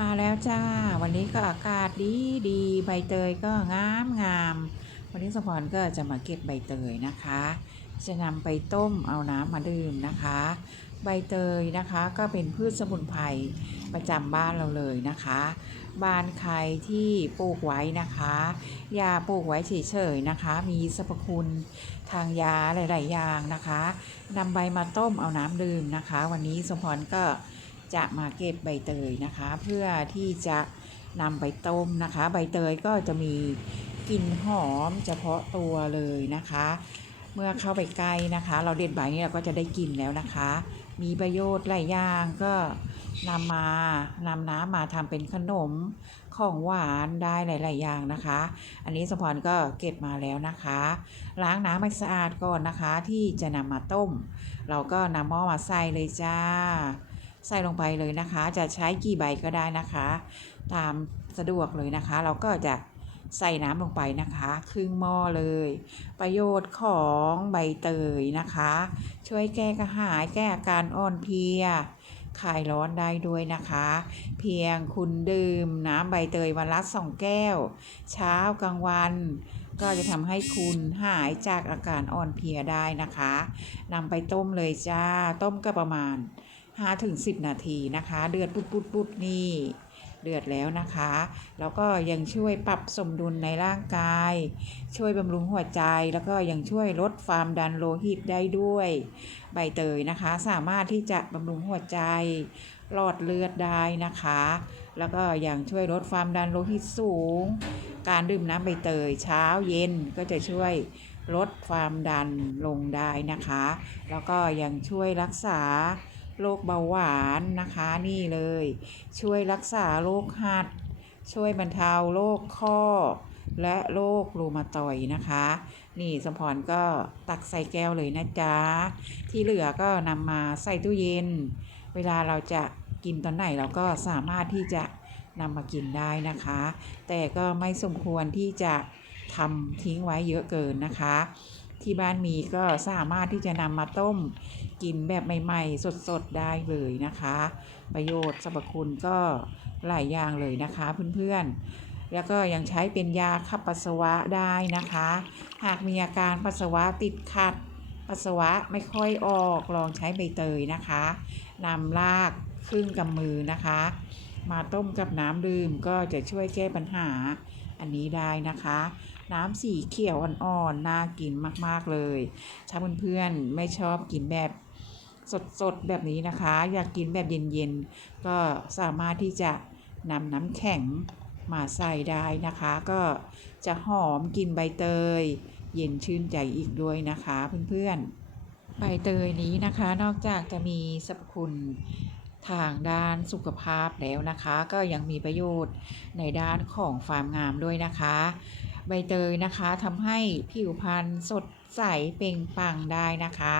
มาแล้วจ้า วันนี้ก็อากาศดีดีใบเตยก็งามงาม วันนี้สมพรก็จะมาเก็บใบเตยนะคะ จะนำไปต้มเอาน้ำมาดื่มนะคะ ใบเตยนะคะก็เป็นพืชสมุนไพรประจำบ้านเราเลยนะคะ บ้านใครที่ปลูกไว้นะคะอย่าปลูกไว้เฉยๆนะคะ มีสรรพคุณทางยาหลาย ๆ อย่างนะคะนำใบมาต้มเอาน้ำดื่มนะคะ วันนี้สมพรก็ จะมาเก็บใบเตยนะคะ เพื่อที่จะนำไปต้มนะคะ ใบเตยก็จะมีกลิ่นหอมเฉพาะตัวเลยนะคะ เมื่อเข้าไปใกล้นะคะ เราเด็ดใบนี้เราก็จะได้กลิ่นแล้วนะคะ มีประโยชน์หลายอย่างก็นำมานำน้ำมาทำเป็นขนมของหวานได้หลาย ๆ อย่างนะคะ อันนี้สมพรก็เก็บมาแล้วนะคะ ล้างน้ำให้สะอาดก่อนนะคะ ที่จะนำมาต้ม เราก็นำหม้อมาใส่เลยจ้า ใส่ลงไปเลยนะคะ จะใช้กี่ใบก็ได้นะคะ ตามสะดวกเลยนะคะ เราก็จะใส่น้ำลงไปนะคะ ครึ่งหม้อเลย ประโยชน์ของใบเตยนะคะ ช่วยแก้กระหายแก้อาการอ่อนเพลียคลายร้อนได้ด้วยนะคะ เพียงคุณดื่มน้ำใบเตยวันละสองแก้ว เช้ากลางวัน ก็จะทำให้คุณหายจากอาการอ่อนเพลียได้นะคะนำไปต้มเลยจ้าต้มก็ประมาณ 5ถึง10 นาทีนะคะ เดือดปุดปุดปุดนี่เดือดแล้วนะคะ แล้วก็ยังช่วยปรับสมดุลในร่างกาย ช่วยบำรุงหัวใจ แล้วก็ยังช่วยลดความดันโลหิตได้ด้วย ใบเตยนะคะ สามารถที่จะบำรุงหัวใจ หลอดเลือดได้นะคะ แล้วก็ยังช่วยลดความดันโลหิตสูง การดื่มน้ำใบเตยเช้าเย็นก็จะช่วยลดความดันลงได้นะคะ แล้วก็ยังช่วยรักษา โรคเบาหวานนะคะนี่เลย ช่วยรักษาโรคหัด ช่วยบรรเทาโรคข้อ และโรครูมาตอยนะคะ นี่สมพรก็ตักใส่แก้วเลยนะจ๊ะ ที่เหลือก็นำมาใส่ตู้เย็น เวลาเราจะกินตอนไหนเราก็สามารถที่จะนำมากินได้นะคะ แต่ก็ไม่สมควรที่จะทำทิ้งไว้เยอะเกินนะคะ ที่บ้านมีก็สามารถที่จะนำมาต้มกินแบบใหม่ ๆ สดๆได้เลยนะคะ ประโยชน์สรรพคุณก็หลายอย่างเลยนะคะเพื่อนๆ แล้วก็ยังใช้เป็นยาขับปัสสาวะได้นะคะ หากมีอาการปัสสาวะติดขัดปัสสาวะไม่ค่อยออกลองใช้ใบเตยนะคะนำรากครึ่งกำมือนะคะ มาต้มกับน้ำดื่มก็จะช่วยแก้ปัญหาอันนี้ได้นะคะ น้ำสีเขียวอ่อนๆ น่ากินมากๆเลย ถ้าเพื่อนๆ ไม่ชอบกินแบบสดๆ แบบนี้นะคะ อยากกินแบบเย็นๆ ก็สามารถที่จะนำน้ำแข็งมาใส่ได้นะคะ ก็จะหอมกลิ่นใบเตย เย็นชื่นใจอีกด้วยนะคะเพื่อนๆ ใบเตยนี้นะคะ นอกจากจะมีสรรพคุณทางด้านสุขภาพแล้วนะคะ ก็ยังมีประโยชน์ในด้านของความงามด้วยนะคะ ใบเตยนะคะทำให้ผิวพรรณสดใสเปล่งปลั่งได้นะคะ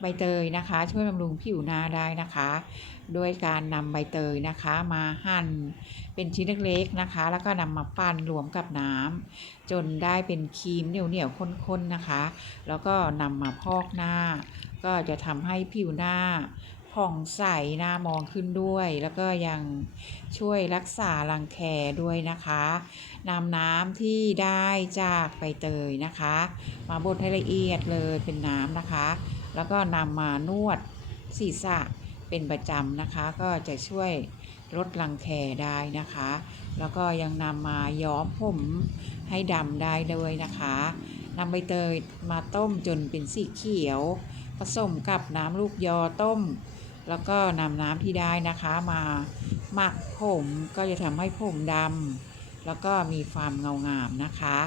ใบเตยนะคะ ช่วยบำรุงผิวหน้าได้นะคะด้วยการนำใบเตยนะคะมาหั่นเป็นชิ้นเล็กๆนะคะ แล้วก็นำมาปั้นรวมกับน้ำจนได้เป็นครีมเหนียวๆข้นๆนะคะ แล้วก็นำมาพอกหน้า ก็จะทำให้ผิวหน้า ผ่องใสหน้ามองขึ้นด้วย แล้วก็ยังช่วยรักษารังแคด้วยนะคะนำน้ำที่ได้จากใบเตยนะคะ มาบดให้ละเอียดเลยเป็นน้ำนะคะ แล้วก็นำมานวดศีรษะเป็นประจำนะคะ ก็จะช่วยลดรังแคได้นะคะ แล้วก็ยังนำมาย้อมผมให้ดำได้ด้วยนะคะนำใบเตยมาต้มจนเป็นสีเขียว ผสมกับน้ำลูกยอต้ม แล้วก็นำน้ำที่ได้นะคะมาหมักผมก็จะทำให้ผมดำแล้วก็มีความเงางามนะคะ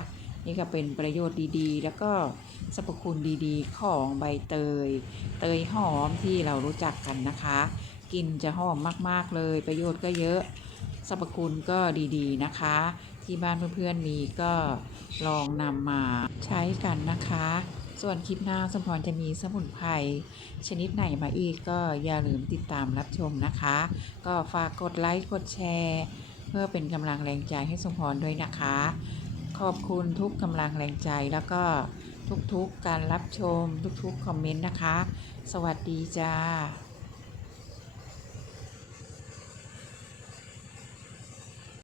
นี่ก็เป็นประโยชน์ดีๆ แล้วก็สรรพคุณดีๆ ของใบเตย เตยหอมที่เรารู้จักกันนะคะกลิ่นจะหอมมากๆเลย ประโยชน์ก็เยอะสรรพคุณก็ดีๆนะคะ ที่บ้านเพื่อนๆมีก็ลองนำมาใช้กันนะคะ ส่วนคลิปหน้าสมพรจะมีสมุนไพรชนิดไหนมาอีกก็อย่าลืมติดตามรับชมนะคะ ก็ฝากกดไลค์กดแชร์ เพื่อเป็นกำลังแรงใจให้สมพรด้วยนะคะ ขอบคุณทุกกำลังแรงใจแล้วก็ทุกๆการรับชม ทุกๆคอมเมนต์นะคะ สวัสดีจ้า